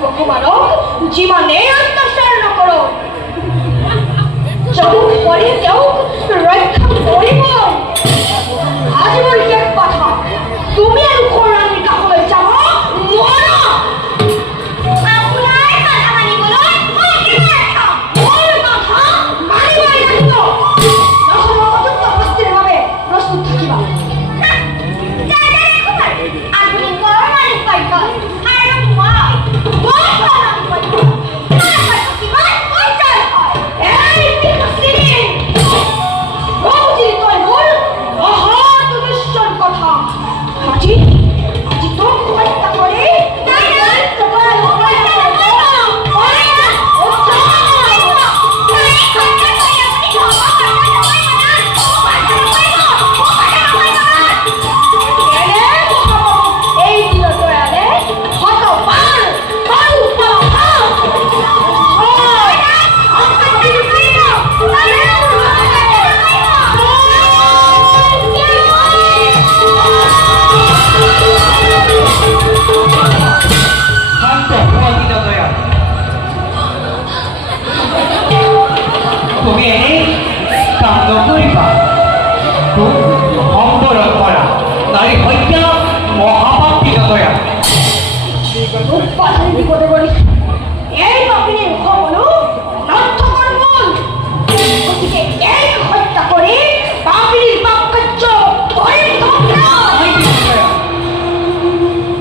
যুবকুমাৰক জীবনে অত্যাচাৰ নকৰো চকুক পৰি তেওঁক ৰক্ষা কৰিব আজি মোৰ শেষ কথা তুমি আৰু খৰাণীৰ কাষলৈ যাব নোৱাৰা আপোনাৰ কথা মানিবলৈ মই কিমান মোৰ কথা মানিবই লাগিব নহ'লে উপস্থিতিৰ বাবে প্ৰস্তুত থাকিবা আপুনি বৰ মানিক পাইছ আৰু মই বৰ মানিক পাইছ কিমান পঞ্চায়ত হয় এই বিকশিনী বৌজি তই মোৰ মহাদুনিশ্চৰ কথা আজি তোক হত্যা কৰি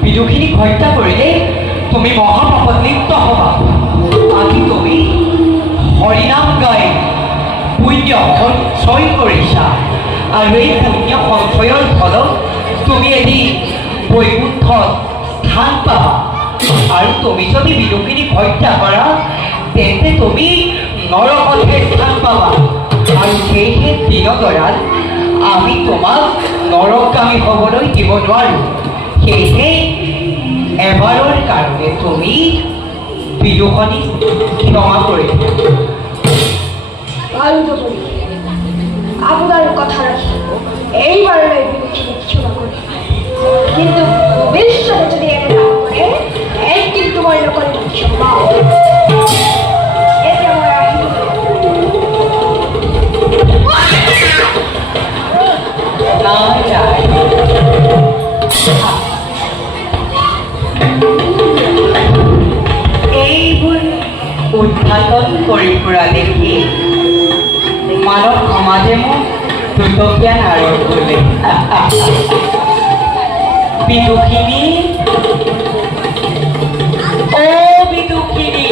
বিদুখিনীক হত্যা কৰিলে তুমি মহাপাপত লিপ্ত হবা আজি তুমি হৰিনাম গাই পুণ্য সঞ্চয় কৰিছা আৰু এই পুণ্য সঞ্চয়ৰ ফলত তুমি এদিন বৈকুণ্ঠত স্থান পাবা আৰু তুমি যদি বিদুখিনীক হত্যা কৰা তেন্তে তুমি নৰকতহে স্থান পাবা আৰু সেয়েহে দীনদয়াল আমি তোমাক নৰকগামী হ'বলৈ দিব নোৱাৰোঁ সেয়েহে এবাৰৰ কাৰণে তুমি বিদুখনীক ক্ষমা কৰি আপোনাৰ কথা ৰাখি এইবাৰলৈ বিদুখিনীক ক্ষমা কৰি কিন্তু ভৱিষ্যতে যদি এনে কাম কৰে এই কিন্তু মই নকৰিম ক্ষমা এতিয়া মই আহিলোঁ এইবোৰ উদ্ঘাটন কৰি ফুৰা দেখি মানৱ সমাজে মোক দুটকীয়া নাৰৰ বোলে বিদুখিনী অ বিদুখিনী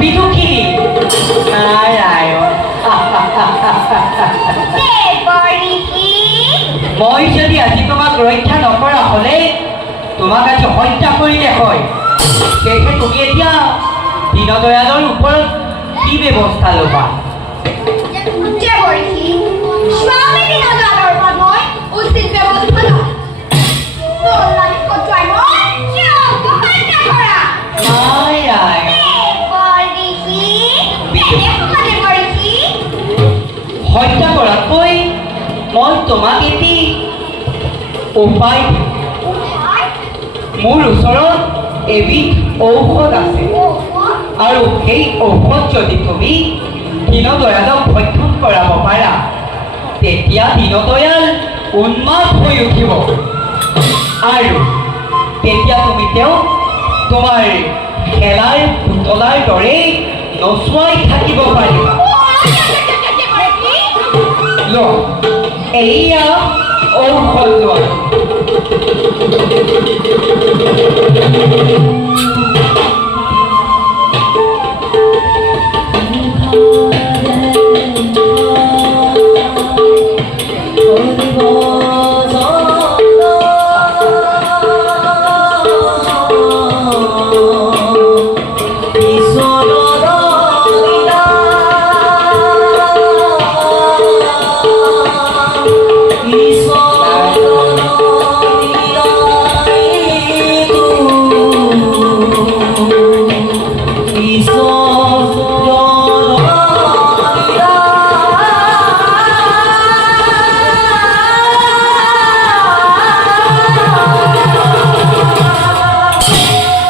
বিদুখিনী নাৰায়ণ মই যদি আজি তোমাক ৰক্ষা নকৰা হ'লে তোমাক আজি হত্যা কৰিলে হয় সেয়েহে তুমি এতিয়া দীনদয়ালৰ ওপৰত কি ব্যৱস্থা ল'বা হত্যা কৰাতকৈ মই তোমাক এটি উপায় মোৰ ওচৰত এবিধ ঔষধ আছে আৰু সেই ঔষধ যদি তুমি দীনদয়ালক ভক্ষণ কৰাব পাৰা তেতিয়া দীনদয়াল উন্মাদ হৈ উঠিব আৰু তেতিয়া তুমি তেওঁক তোমাৰ খেলাৰ পুতলাৰ দৰে নচুৱাই থাকিব পাৰিবা লোৱা এইয়া ঔষধ লোৱা